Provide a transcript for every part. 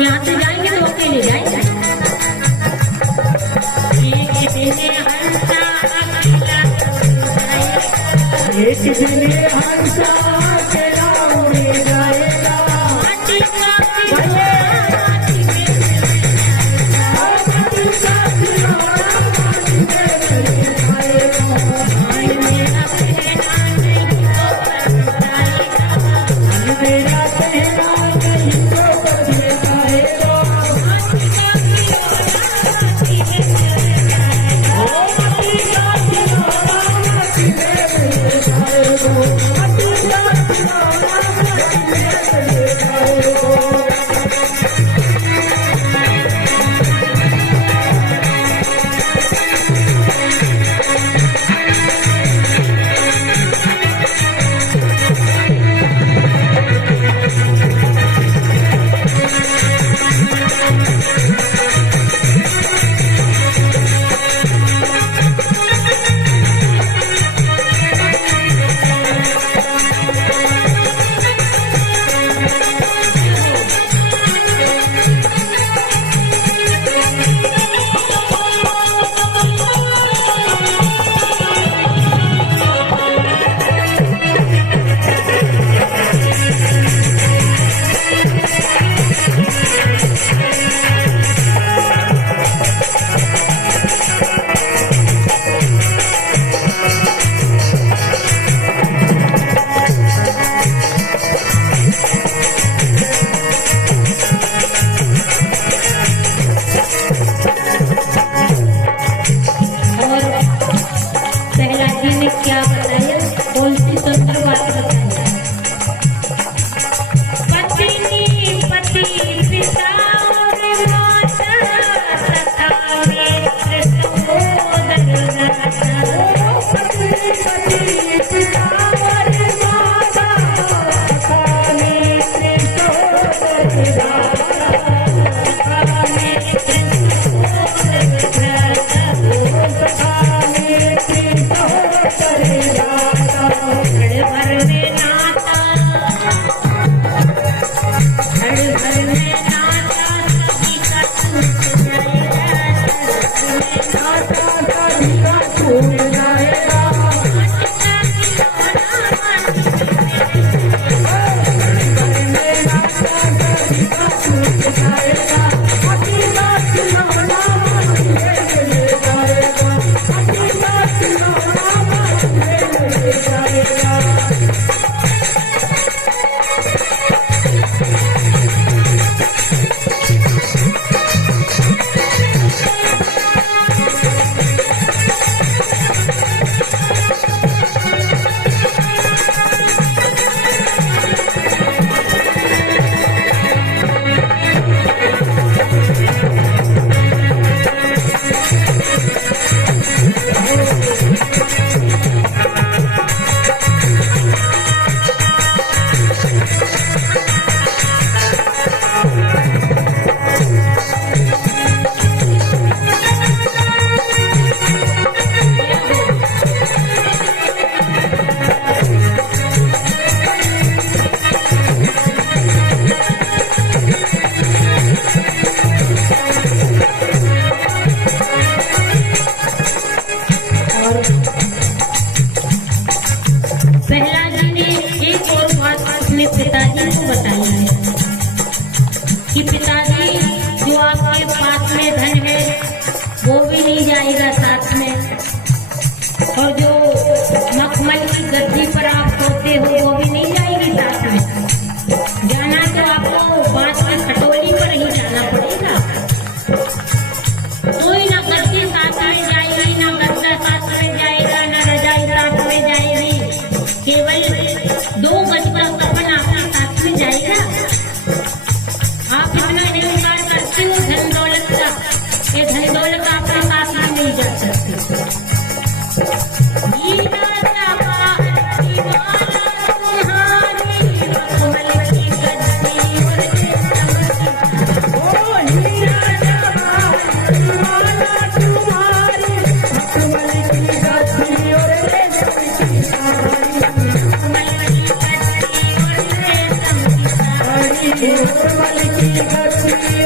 यहाँ से जाएंगे तो अकेले जाएंगे। एक दिन हंसा अकेला उड़ जाएगा। कि पिताजी जो आपके पास में धन है वो भी नहीं जाएगा साथ में, और जो मखमल की गद्दी पर आप सोते हो वो भी नहीं जाएगी साथ में। जाना तो आपको बांस की खटोली पर ही जाना पड़ेगा। कोई ना गद्दी साथ में जाएगी, ना गद्दा साथ में जाएगा, ना रजाई साथ में जाएगी, केवल 2 गज का कफन आपके साथ में जाएगा। आप इतना अहंकार करते हो धन दौलत का, ये धन दौलत आपके साथ में नहीं जा सकती। की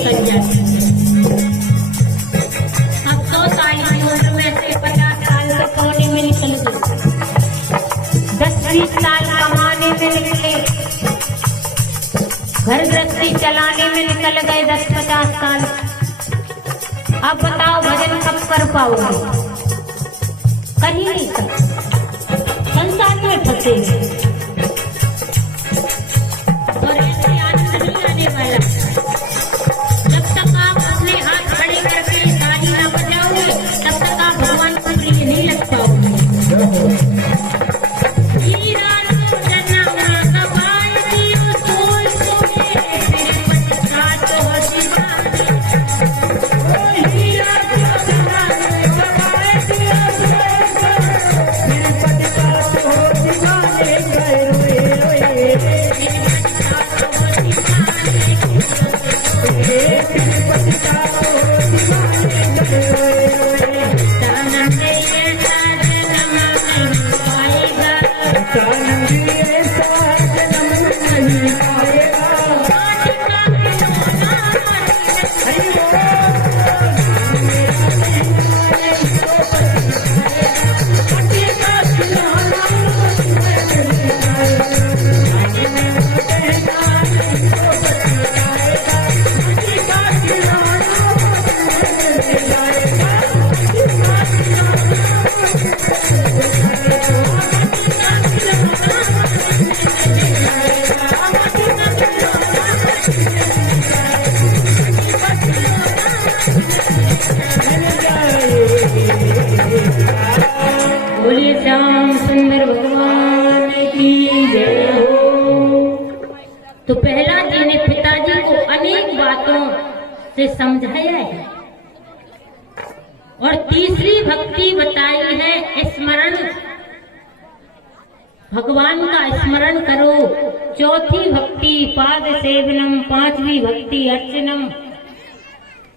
निकल जाती है। अब 100 साल की उम्र में से 50 साल तो कोने में निकल गए, 10-20 साल कमाने में निकले, घर गृहस्थी चलाने में निकल गए 10-50 साल। अब बताओ भजन कब कर पाओगे? कर ही नहीं सकते, संसार में फंसे। और ऐसे आनंद नहीं आने वाला जब तक आप अपने हाथ खड़े करके ताली ना बजाओगे, तब तक आप भगवान को प्रिय नहीं लग पाओगे। बोलिए श्याम सुंदर भगवान की जय हो। तो प्रहलाद जी ने पिताजी को अनेक बातों से समझाया है। और तीसरी भक्ति बताई है स्मरण, भगवान का स्मरण करो। चौथी भक्ति पाद सेवनम, पांचवी भक्ति अर्चनम,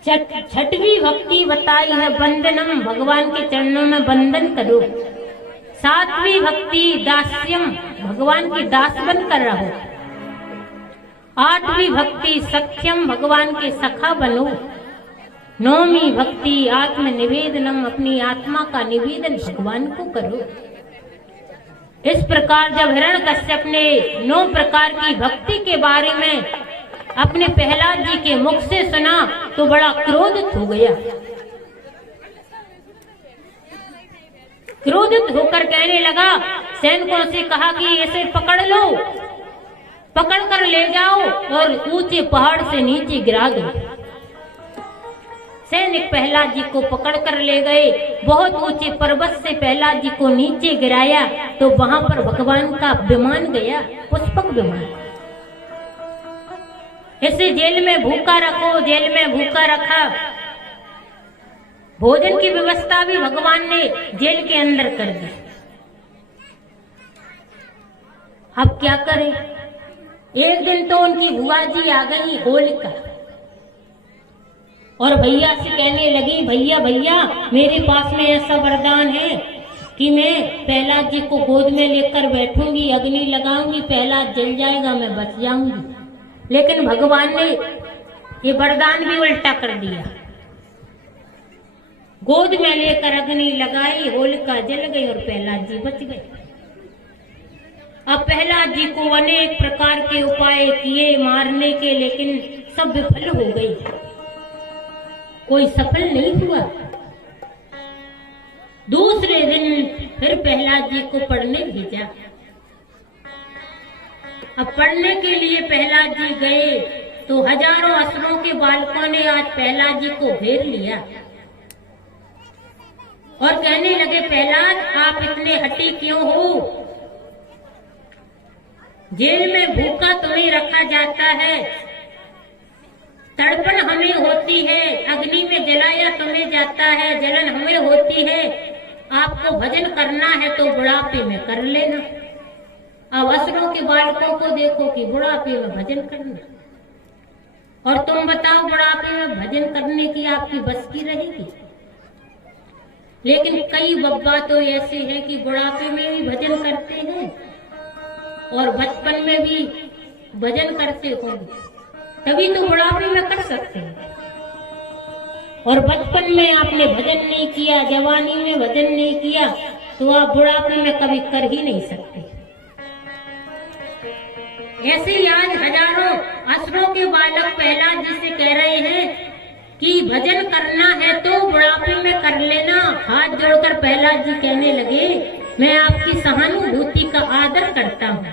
छठवीं भक्ति बताई है वंदनम, भगवान के चरणों में वंदन करो। सातवीं भक्ति दास्यम, भगवान की दास बनकर रहो। आठवीं भक्ति सख्यम, भगवान के सखा बनो। नौवीं भक्ति आत्म निवेदनम, अपनी आत्मा का निवेदन भगवान को करो। इस प्रकार जब हिरण्यकश्यप ने 9 प्रकार की भक्ति के बारे में अपने प्रहलाद जी के मुख से सुना तो बड़ा क्रोधित हो गया। क्रोधित होकर कहने लगा, सैनिकों से कहा कि इसे पकड़ लो, पकड़ कर ले जाओ और ऊंचे पहाड़ से नीचे गिरा दो। सैनिक प्रहलाद जी को पकड़ कर ले गए, बहुत ऊंचे पर्वत से प्रहलाद जी को नीचे गिराया तो वहां पर भगवान का विमान गया, पुष्पक विमान। इसे जेल में भूखा रखो, जेल में भूखा रखा। भोजन की व्यवस्था भी भगवान ने जेल के अंदर कर दी। अब क्या करें? एक दिन तो उनकी बुआ जी आ गई होलिका और भैया से कहने लगी, भैया भैया मेरे पास में ऐसा वरदान है कि मैं प्रहलाद जी को गोद में लेकर बैठूंगी, अग्नि लगाऊंगी, प्रहलाद जल जाएगा, मैं बच जाऊंगी। लेकिन भगवान ने ये वरदान भी उल्टा कर दिया। गोद में लेकर अग्नि लगाई, होलिका जल गई और प्रहलाद जी बच गए। अब प्रहलाद जी को अनेक प्रकार के उपाय किए मारने के, लेकिन सब विफल हो गई, कोई सफल नहीं हुआ। दूसरे दिन फिर प्रहलाद जी को पढ़ने भेजा। अब पढ़ने के लिए प्रहलाद जी गए तो हजारों असुरों के बालकों ने आज प्रहलाद जी को घेर लिया और कहने लगे, प्रहलाद आप इतने हठी क्यों हो? जेल में भूखा तुम्हें रखा जाता है, तड़पन हमें होती है, अग्नि में जलाया तुम्हें जाता है, जलन हमें होती है। आपको भजन करना है तो बुढ़ापे में कर लेना। अब असुरों के बालकों को देखो कि बुढ़ापे में भजन करना, और तुम बताओ बुढ़ापे में भजन करने की आपकी बस की रहेगी? लेकिन कई बब्बा तो ऐसे हैं कि बुढ़ापे में भी भजन करते हैं और बचपन में भी भजन करते होंगे। तभी तो बुढ़ापे में कर सकते हैं। और बचपन में आपने भजन नहीं किया, जवानी में भजन नहीं किया, तो आप बुढ़ापे में कभी कर ही नहीं सकते। ऐसे ही आज हजारों असुरों के बालक प्रहलाद जी से कह रहे हैं कि भजन करना है तो बुढ़ापे में कर लेना। हाथ जोड़कर प्रहलाद जी कहने लगे, मैं आपकी सहानुभूति का आदर करता हूँ,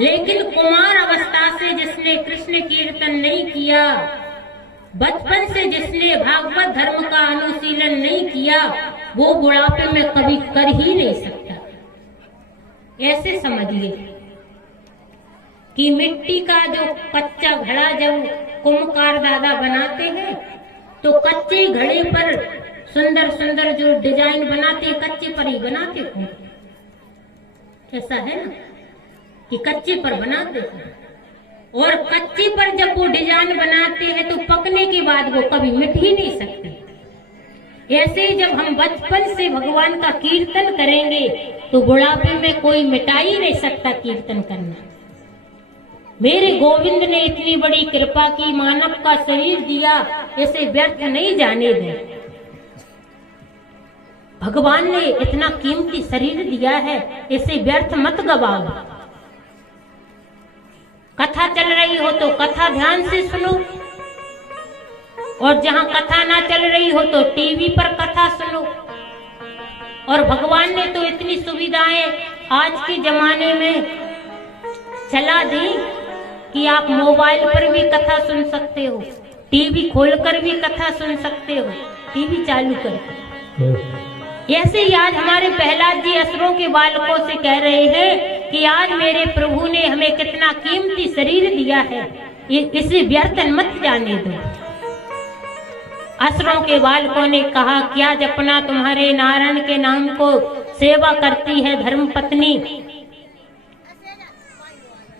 लेकिन कुमार अवस्था से जिसने कृष्ण कीर्तन नहीं किया, बचपन से जिसने भागवत धर्म का अनुशीलन नहीं किया, वो बुढ़ापे में कभी कर ही नहीं सकता। ऐसे समझिए कि मिट्टी का जो कच्चा घड़ा जब कुम्भकार दादा बनाते हैं, तो कच्चे घड़े पर सुंदर सुंदर जो डिजाइन बनाते हैं, कच्चे पर ही बनाते हैं। ऐसा है ना कि कच्चे पर बनाते हैं, और कच्चे पर जब वो डिजाइन बनाते हैं तो पकने के बाद वो कभी मिट ही नहीं सकते। ऐसे ही जब हम बचपन से भगवान का कीर्तन करेंगे तो बुढ़ापे में कोई मिटा ही नहीं सकता कीर्तन करना। मेरे गोविंद ने इतनी बड़ी कृपा की, मानव का शरीर दिया, इसे व्यर्थ नहीं जाने दें। भगवान ने इतना कीमती शरीर दिया है, इसे व्यर्थ मत गवाओ। कथा चल रही हो तो कथा ध्यान से सुनो, और जहां कथा ना चल रही हो तो टीवी पर कथा सुनो। और भगवान ने तो इतनी सुविधाएं आज के जमाने में चला दी कि आप मोबाइल पर भी कथा सुन सकते हो, टीवी खोलकर भी कथा सुन सकते हो, टीवी चालू करके। ऐसे ही आज हमारे प्रहलाद जी असुरों के बालकों से कह रहे हैं कि आज मेरे प्रभु ने हमें कितना कीमती शरीर दिया है, इसे व्यर्थ मत जाने दो। असुरों के बालकों ने कहा, क्या जपना तुम्हारे नारायण के नाम को सेवा करती है धर्म पत्नी,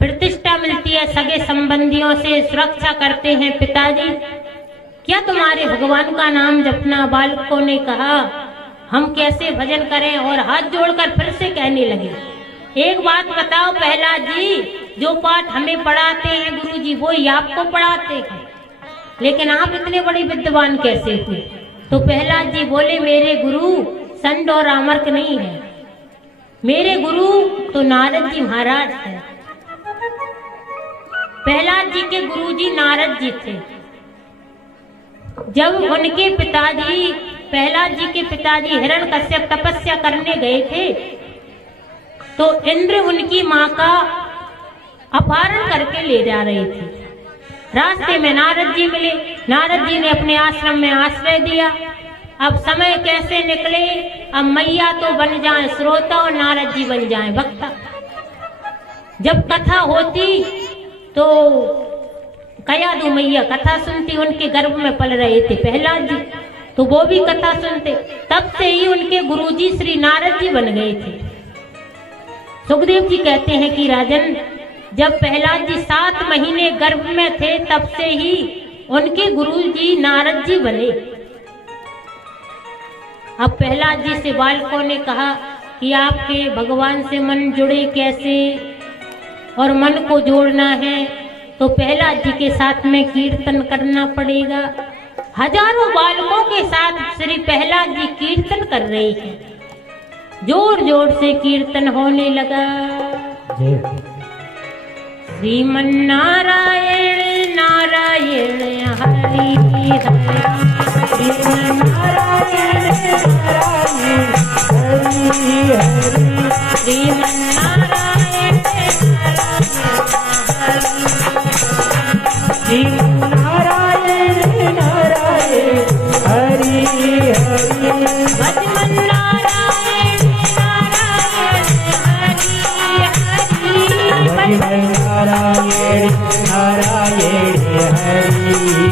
प्रतिष्ठा मिलती है सगे संबंधियों से, सुरक्षा करते हैं पिताजी, क्या तुम्हारे भगवान का नाम जपना। बालकों ने कहा, हम कैसे भजन करें, और हाथ जोड़कर फिर से कहने लगे, एक बात बताओ प्रहलाद जी, जो पाठ हमें पढ़ाते हैं गुरु जी वो ही आपको पढ़ाते हैं, लेकिन आप इतने बड़े विद्वान कैसे हुए। तो प्रहलाद जी बोले, मेरे गुरु संड और आमर्क नहीं है, मेरे गुरु तो नारद जी महाराज है। प्रहलाद जी के गुरुजी नारद जी थे। जब उनके पिताजी, प्रहलाद जी के पिताजी हिरण्यकश्यप तपस्या करने गए थे, तो इंद्र उनकी माँ का अपहरण करके ले जा रहे थे। रास्ते में नारद जी मिले, नारद जी ने अपने आश्रम में आश्रय दिया। अब समय कैसे निकले, अब मैया तो बन जाए श्रोता और नारद जी बन जाए वक्ता। जब कथा होती तो कयादू मैया कथा सुनती, उनके गर्भ में पल रहे थे प्रहलाद जी, तो वो भी कथा सुनते। तब से ही उनके गुरुजी श्री नारद जी बन गए थे। सुखदेव जी कहते हैं कि राजन, जब प्रहलाद जी 7 महीने गर्भ में थे तब से ही उनके गुरुजी नारद जी बने। अब प्रहलाद जी से बालकों ने कहा कि आपके भगवान से मन जुड़े कैसे, और मन को जोड़ना है तो प्रहलाद जी के साथ में कीर्तन करना पड़ेगा। हजारों बालकों के साथ श्री प्रहलाद जी कीर्तन कर रहे हैं, जोर जोर से कीर्तन होने लगा। श्रीमन नारायण नारायण हरि हरि, श्रीमन नारायण नारायण हरि हरि, श्रीमन नारायण श्रीमन नारायण नारायण हरि हरि, भजमन नारायण नारायण हरि हरि, भजमन नारायण नारायण हरि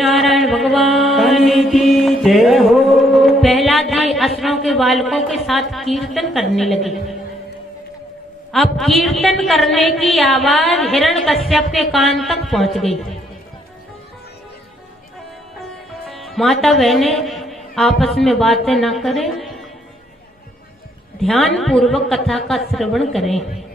नारायण भगवान की जय हो। प्रहलाद जी असुरों के बालकों के साथ कीर्तन करने लगे। अब कीर्तन करने की आवाज हिरण्यकश्यप के कान तक पहुंच गई। माता बहने आपस में बातें न करें, ध्यान पूर्वक कथा का श्रवण करें।